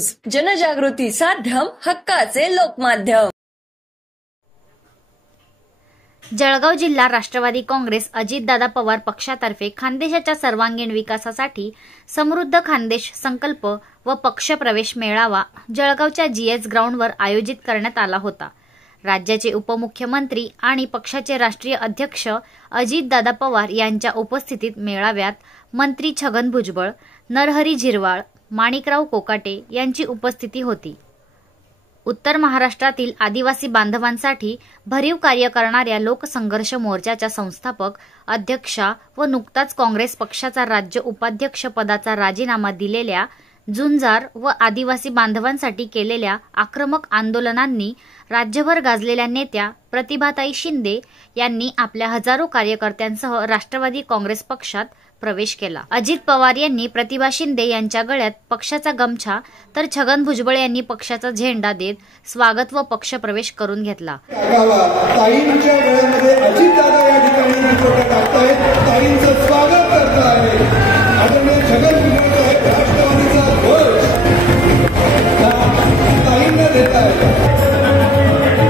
News, जनजागृती साध्यम, हक्काचे लोकमाध्यम। जळगाव जिल्हा राष्ट्रवादी काँग्रेस अजितदादा पवार पक्षातर्फे खानदेशाच्या सर्वांगीण विकासासाठी समृद्ध खानदेश संकल्प व पक्षप्रवेश मेळावा जळगावच्या जीएस ग्राउंडवर आयोजित करण्यात आला होता। राज्याचे उपमुख्यमंत्री आणि पक्षाचे राष्ट्रीय अध्यक्ष अजितदादा पवार यांच्या उपस्थितीत मेळाव्यात मंत्री छगन भुजबळ, नरहरी झिरवाळ, माणिकराव कोकाटे यांची उपस्थिती होती। उत्तर महाराष्ट्रातील आदिवासी बांधवांसाठी भरीव कार्य करणाऱ्या लोकसंघर्ष मोर्चाच्या संस्थापक अध्यक्षा व नुकताच काँग्रेस पक्षाचा राज्य उपाध्यक्ष पदाचा राजीनामा दिलेल्या झुंजार व आदिवासी बांधवांसाठी केलेल्या आक्रमक आंदोलनांनी राज्यभर गाजलेल्या नेत्या प्रतिभाताई शिंदे यांनी आपल्या हजारो कार्यकर्त्यांसह राष्ट्रवादी काँग्रेस पक्षात प्रवेश केला। अजित पवार यांनी प्रतिभा शिंदे यांच्या गळ्यात पक्षाचा गमछा तर छगन भुजबळ यांनी पक्षाचा झेंडा देत स्वागत व पक्षप्रवेश करून घेतला। ताईंच्या गळ्यामध्ये अजितदादा या ठिकाणी मुखवटा टाकतायत, ताईंचं स्वागत करतायत। आदरणीय छगन भुजबळ साहेब राष्ट्रवादीचा ध्वज ताईंना देतायत।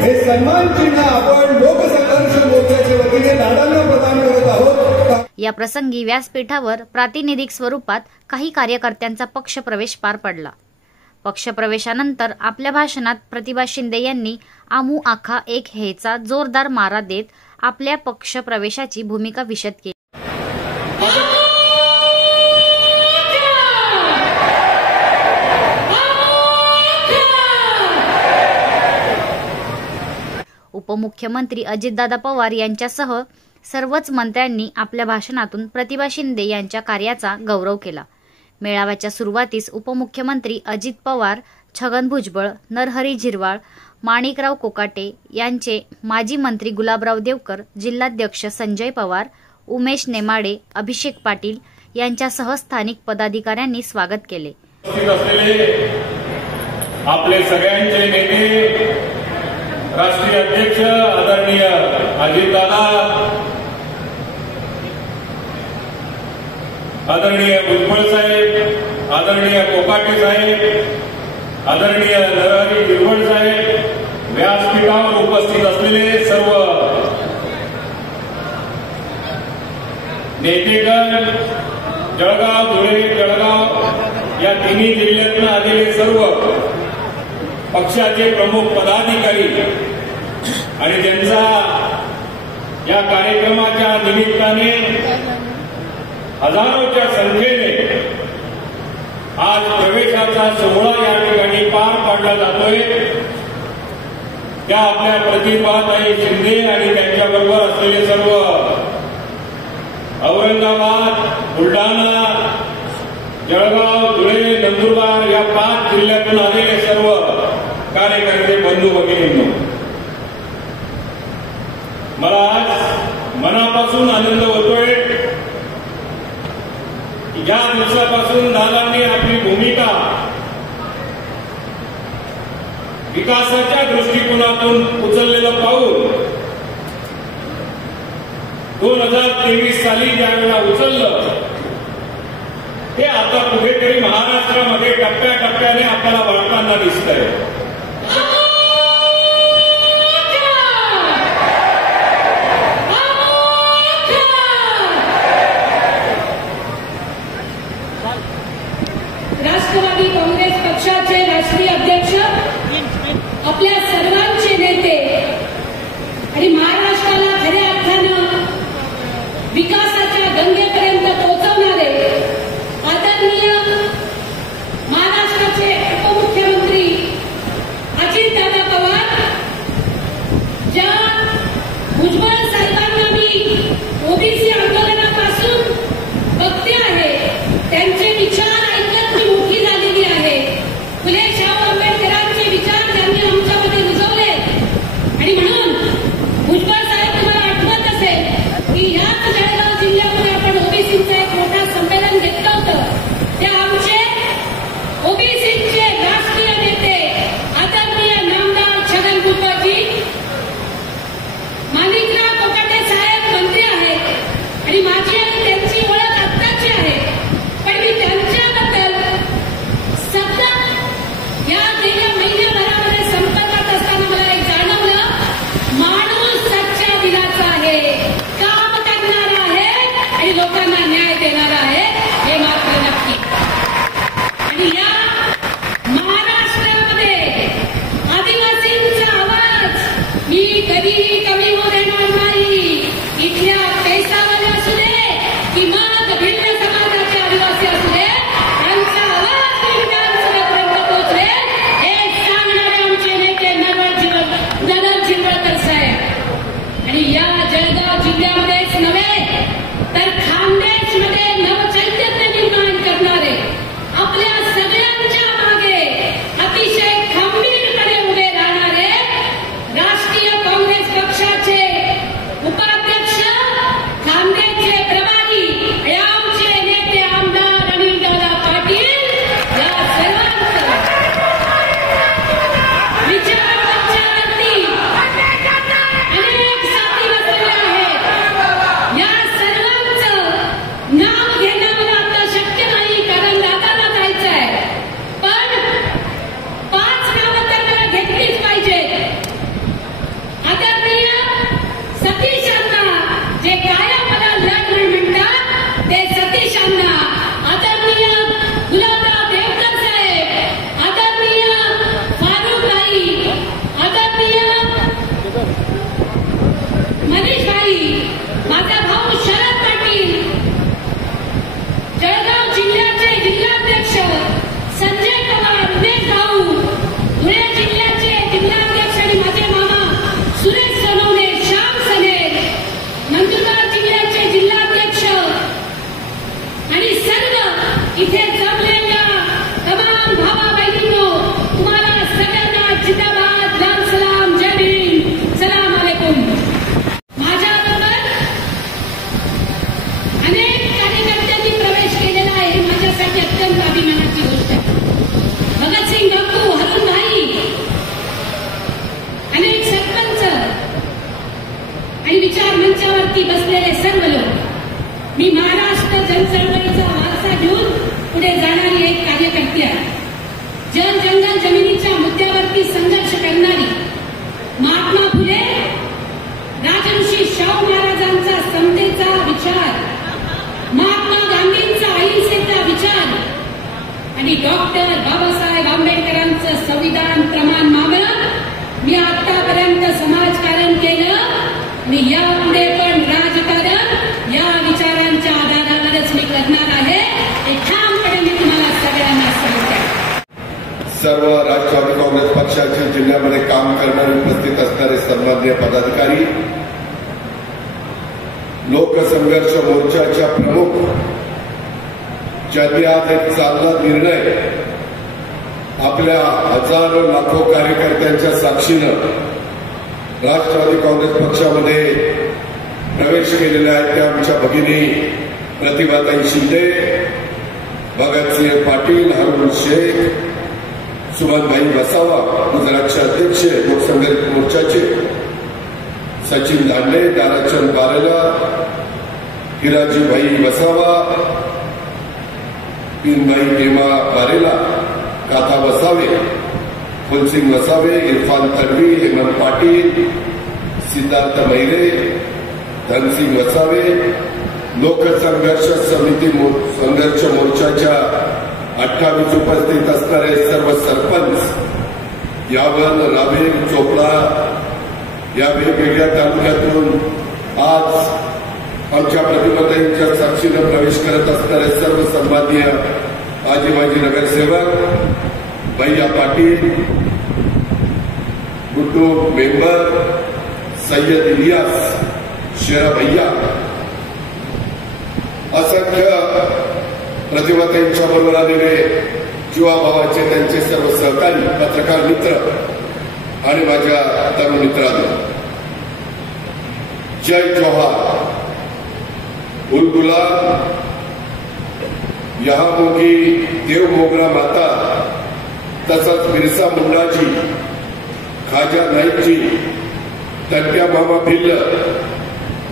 हे सन्मान चिन्ह आपण लोकसंघर्ष मोर्चाच्या वतीने लाडांना प्रदान करत आहोत। या प्रसंगी व्यासपीठावर प्रातिनिधिक स्वरूपात काही कार्यकर्त्यांचा पक्षप्रवेश पार पडला। पक्षप्रवेशानंतर आपल्या भाषणात प्रतिभा शिंदे यांनी आमू आखा एक हेचा जोरदार मारा देत आपल्या पक्षप्रवेशाची भूमिका विशद केली। उपमुख्यमंत्री अजितदादा पवार यांच्यासह सर्वच मंत्र्यांनी आपल्या भाषणातून प्रतिभा शिंदे यांच्या कार्याचा गौरव केला। मेळाव्याच्या सुरुवातीस उपमुख्यमंत्री अजित पवार, छगन भुजबळ, नरहरी झिरवाळ, माणिकराव कोकाटे यांचे माजी मंत्री गुलाबराव देवकर, जिल्हाध्यक्ष संजय पवार, उमेश नेमाडे, अभिषेक पाटील यांच्यासह स्थानिक पदाधिकाऱ्यांनी स्वागत केले। आपले सगळ्यांचे नेते राष्ट्रीय अध्यक्ष आदरणीय अजितदादा, आदरणीय भुजबळ साहेब, आदरणीय कोकाटे साहेब, आदरणीय नरहरी झिरवाळ साहेब, व्यासपीठावर उपस्थित असलेले सर्व नेतेगण, जळगाव, धुळे, जळगाव या तिन्ही जिल्ह्यातून आलेले सर्व पक्षाचे प्रमुख पदाधिकारी आणि ज्यांचा या कार्यक्रमाच्या निमित्ताने हजारोच्या संख्येने आज प्रवेशाचा सोहळा या ठिकाणी पार पाडला जातोय, त्या आपल्या प्रतिभाताई शिंदे आणि त्यांच्याबरोबर असलेले सर्व औरंगाबाद, बुलढाणा, जळगाव, धुळे, नंदुरबार या 5 जिल्ह्यातून आलेले सर्व कार्यकर्ते बंधू भगिनींनो, मला आज मनापासून आनंद होतोय की या दिवसापासून दादांनी आपली भूमिका विकासाच्या दृष्टिकोनातून उचललेलं पाऊल 2023 साली ज्यावेळेला उचललं ते आता कुठेतरी महाराष्ट्रामध्ये टप्प्याटप्प्याने आपल्याला वाढताना दिसतंय। राष्ट्रवादी काँग्रेस पक्षाचे राष्ट्रीय अध्यक्ष, आपल्या सर्वांचे नेते आणि महाराष्ट्राला खऱ्या अर्थानं विकासाच्या गंगेपर्यंत पोहोचवणारे आदरणीय महाराष्ट्राचे उपमुख्यमंत्री पीठावरती बसलेले सर्व लोक, मी महाराष्ट्र जनचळवळीचा वारसा घेऊन पुढे जाणारी एक कार्यकर्ती आहे. जल जंगल जमिनीच्या मुद्द्यावरती संघर्ष करणारी, महात्मा फुले, राजर्षी शाहू महाराजांचा समतेचा विचार, महात्मा गांधींचा अहिंसेचा विचार आणि डॉक्टर बाबासाहेब आंबेडकरांचं संविधान प्रमाण मागणं मी आतापर्यंत समाजकारण केलं आणि यापुढे पण राजकारण या विचारांच्या आधारावरच मी करणार आहे. हे ठामपणे मी तुम्हाला सगळ्यांना सांगते. सर्व राष्ट्रवादी काँग्रेस पक्षाचे जिल्ह्यामध्ये काम करणारे उपस्थित असणारे सन्माननीय पदाधिकारी, लोकसंघर्ष मोर्चाच्या प्रमुख, ज्यांनी आज एक चांगला निर्णय आपल्या हजारो लाखो कार्यकर्त्यांच्या साक्षीनं राष्ट्रवादी काँग्रेस पक्षामध्ये प्रवेश केलेले आहेत, त्या आमच्या भगिनी प्रतिभाताई शिंदे, भगतसिंह पाटील, हारून शेख, सुमनभाई वसावा, गुजरातचे अध्यक्ष लोकसंघर्ष मोर्चाचे, सचिन दांडे, दाराचंद बारेला, हिराजीभाई वसावा, पिनभाई नेमा बारेला, काथा वसावे, फुलसिंग वसावे, इरफान तडवी, हेमंत पाटील, सिद्धार्थ मैरे, धनसिंग वसावे, लोकसंघर्ष समिती संघर्ष मोर्चाच्या 28 उपस्थित असणारे सर्व सरपंच, यावल, रावेर, चोपडा या वेगवेगळ्या तालुक्यातून आज आमच्या प्रतिभाताईंच्या साक्षीनं प्रवेश करत असणारे सर्व सन्माननीय आजी माजी नगरसेवक, भैया पाटील, गुड्डू मेंबर, सय्यद इलियास, शेरा भैया, असंख्य प्रतिभाताईंच्या बरोबर आलेले जीवाभावाचे त्यांचे सर्व सहकारी, पत्रकार मित्र आणि माझ्या तरुण मित्रांनो, जय जोहार. उलगुला यहाँ होगी देव मोगरा माता, तसंच बिरसा मुंडाजी, खाजा नाईकजी, तंट्या मामा भिल्ल,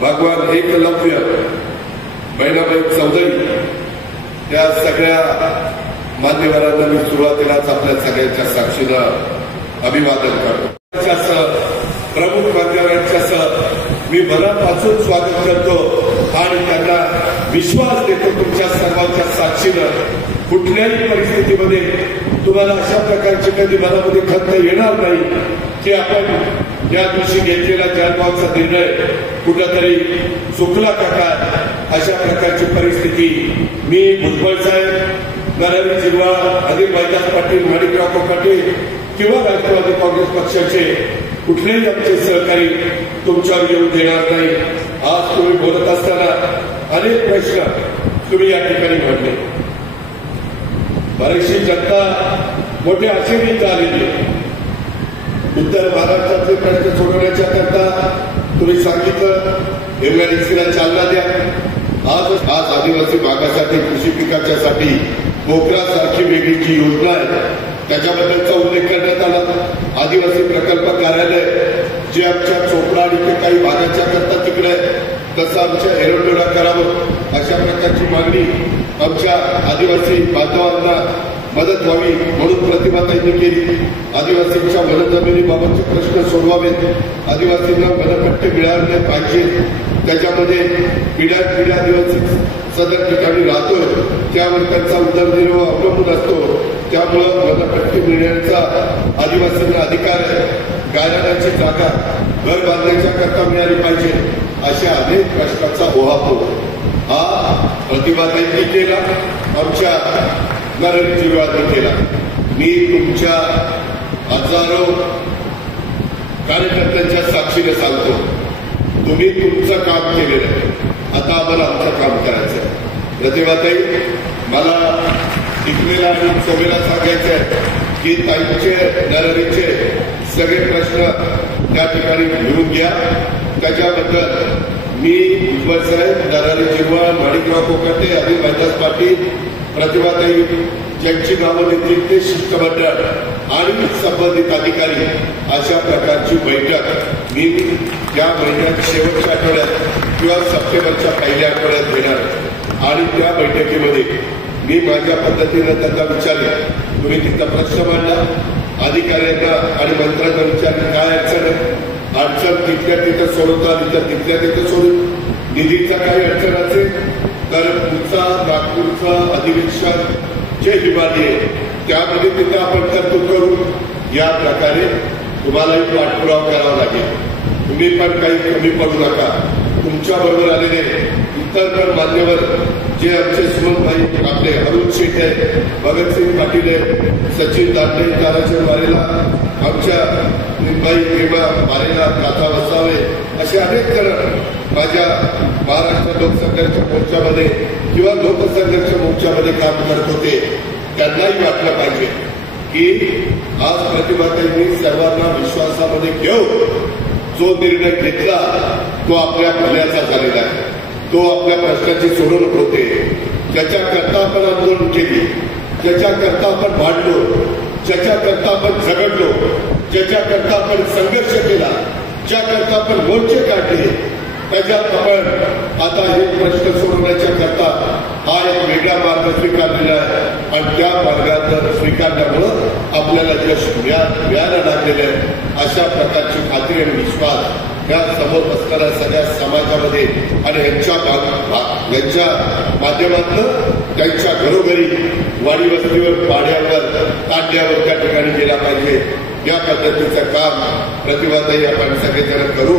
भगवान एकलव्य, बहिणाबाई चौधरी, त्या सगळ्या मान्यवरांना मी सुरुवातीलाच आपल्या सगळ्यांच्या साक्षीनं अभिवादन करतो. प्रमुख मान्यवरांच्या मी मनापासून स्वागत करतो आणि त्यांना विश्वास देतो तुमच्या सर्वांच्या साक्षीनं कुठल्याही परिस्थितीमध्ये तुम्हाला अशा प्रकारची कधी मनामध्ये खंत येणार नाही की आपण या दिवशी घेतलेला जालगावचा निर्णय कुठंतरी चुकला का काय. अशा प्रकारची परिस्थिती मी भुजबळ साहेब, नरहरी झिरवाळ, अनिल भाईदास पाटील, माणिकराव कोकाटे किंवा राष्ट्रवादी काँग्रेस पक्षाचे कुठलेही आमचे सहकारी तुमच्यावर येऊ देणार नाही. आज तुम्ही बोलत असताना अनेक प्रश्न तुम्ही या ठिकाणी मांडले. बरीचशी जनता मोठ्या आशेने आलेली आहे. उत्तर महाराष्ट्रातले प्रश्न सोडवण्याच्या करता तुम्ही सांगितलं एमआयडीसीला चालना द्या. आज आदिवासी भागासाठी कृषी पिकाच्यासाठी पोखरासारखी वेगळी जी योजना आहे त्याच्याबद्दलचा उल्लेख करण्यात आला. आदिवासी प्रकल्प कार्यालय जे आमच्या चोपडा आणि ते काही भागाच्या करता तिकडे तसं आमच्या एरोडोडा करावं अशा प्रकारची मागणी आमच्या आदिवासी बांधवांना मदत व्हावी म्हणून प्रतिभाताईंनी केली. आदिवासींच्या वनजमिनीबाबतचे प्रश्न सोडवावेत, आदिवासींना वनपट्टे मिळाले पाहिजे, त्याच्यामध्ये पिढ्या दिवस सदर ठिकाणी राहतोय त्यावर त्यांचा उदरनिर्वाह अवलंबून असतो. त्यामुळं वनपट्टे मिळण्याचा आदिवासींना अधिकार आहे. गायरानाची जागा घर बांधण्याच्या करता मिळाली पाहिजे अशा अनेक प्रश्नांचा उहापोह हा प्रतिभाताईंनी केला, आमच्या नरहरी झिरवाळनी केला. मी तुमच्या हजारो कार्यकर्त्यांच्या साक्षीने सांगतो तुम्ही तुमचं काम केलेलं आहे, आता आम्हाला आमचं काम करायचं आहे. प्रतिभाताई मला टिकलेला आणि चवेला सांगायचं आहे की ताईंचे नरहरीचे सगळे प्रश्न त्या ठिकाणी घेऊन घ्या. त्याच्याबद्दल मी भुजबळ साहेब, नरहरी झिरवाळ, माणिकराव कोकाटे, अनिल भाईदास पाटील, प्रतिभाताई ज्यांची नावं देतील ते शिष्टमंडळ आणि संबंधित अधिकारी अशा प्रकारची बैठक मी या महिन्यात शेवटच्या आठवड्यात किंवा सप्टेंबरच्या पहिल्या आठवड्यात घेणार आणि त्या बैठकीमध्ये मी माझ्या पद्धतीनं त्यांना विचारले, तुम्ही तिथं प्रश्न मांडला, अधिकाऱ्यांना आणि मंत्र्यांना विचारले काय अडचण आहे, अडचण तिथल्या तिथं सोडवता तिथल्या तिथं सोडून निधीचा काही अडचण असेल तर पुढचा नागपूरचं अधिवेशन जे हिवाळी आहे त्यामध्ये तिथं आपण तरतूद करू. या प्रकारे तुम्हालाही पाठपुरावा करावा लागेल. तुम्ही पण काही कमी पडू नका. तुमच्या बरोबर आलेले इतर पण मान्यवर जे आमचे सुमनभाई आपले अरुण शेठ आहे, भगतसिंग पाटील आहे, सचिन दांडे, ताराचंद वारेला, आमच्या निर्माई प्रेमा वारेला, काथा वसावे असे अनेक जण माझ्या महाराष्ट्र लोकसंघर्ष मोर्चामध्ये किंवा लोकसंघर्ष मोर्चामध्ये काम करत होते. त्यांनाही वाटलं पाहिजे की आज प्रतिभाताईंनी सर्वांना विश्वासामध्ये घेऊन जो निर्णय घेतला तो आपल्या भल्याचा झालेला आहे. तो आपल्या प्रश्नाची सोडवणूक होते. ज्याच्याकरता आपण आंदोलन केली, ज्याच्याकरता आपण भांडलो, ज्याच्याकरता आपण झगडलो, ज्याच्याकरता आपण संघर्ष केला, ज्याकरता आपण मोर्चे काढले, त्याच्यात आपण आता हे प्रश्न सोडवण्याच्या करता हा एक वेगळा मार्ग स्वीकारलेला आहे आणि त्या मार्गात स्वीकारल्यामुळं आपल्याला यश मिळायला लागलेलं आहे. अशा प्रकारची खात्री आणि विश्वास या समोर बसणाऱ्या सगळ्या समाजामध्ये आणि यांच्या माध्यमातून त्यांच्या घरोघरी, वाडी वस्तीवर, पाड्यावर, तांड्यावर त्या ठिकाणी गेला पाहिजे. या पद्धतीचं काम प्रतिभाताई आपण सगळेजण करू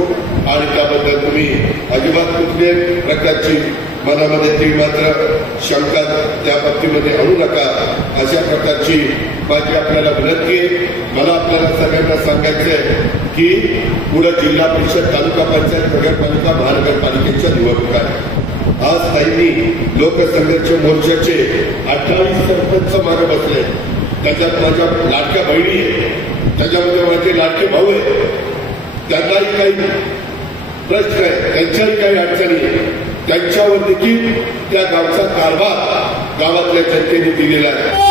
आणि त्याबद्दल तुम्ही अजिबात कुठल्याही प्रकारची मनामध्ये ती मात्र शंका त्या बाबतीमध्ये आणू नका. अशा प्रकारची माझी आपल्याला विनंती आहे. मला आपल्याला सगळ्यांना सांगायचं आहे की पुढे जिल्हा परिषद, तालुका पंचायत, नगरपालिका, महानगरपालिकेच्या निवडणुका आहेत. आज ताईंनी लोकसंघर्ष मोर्चाचे 28 सरपंच मागे बसले. त्याच्यात माझ्या लाडक्या बहिणी आहे, त्याच्यामध्ये माझे लाडके भाऊ आहे. त्यांनाही काही प्रश्न आहे, त्यांच्याही काही अडचणी आहे. त्यांच्यावर देखील त्या गावचा कारभार गावातल्या जनतेने दिलेला आहे.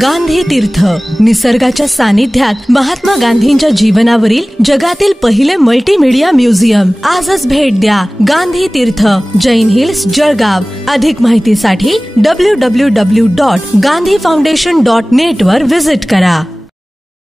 गांधी तीर्थ, निसर्गाच्या सानिध्यात महात्मा गांधींच्या जीवनावरील जगातील पहिले मल्टीमीडिया म्युझियम. आजच भेट द्या. गांधी तीर्थ, जैन हिल्स, जळगाव. अधिक माहितीसाठी www.gandhifoundation.net वर विजिट करा.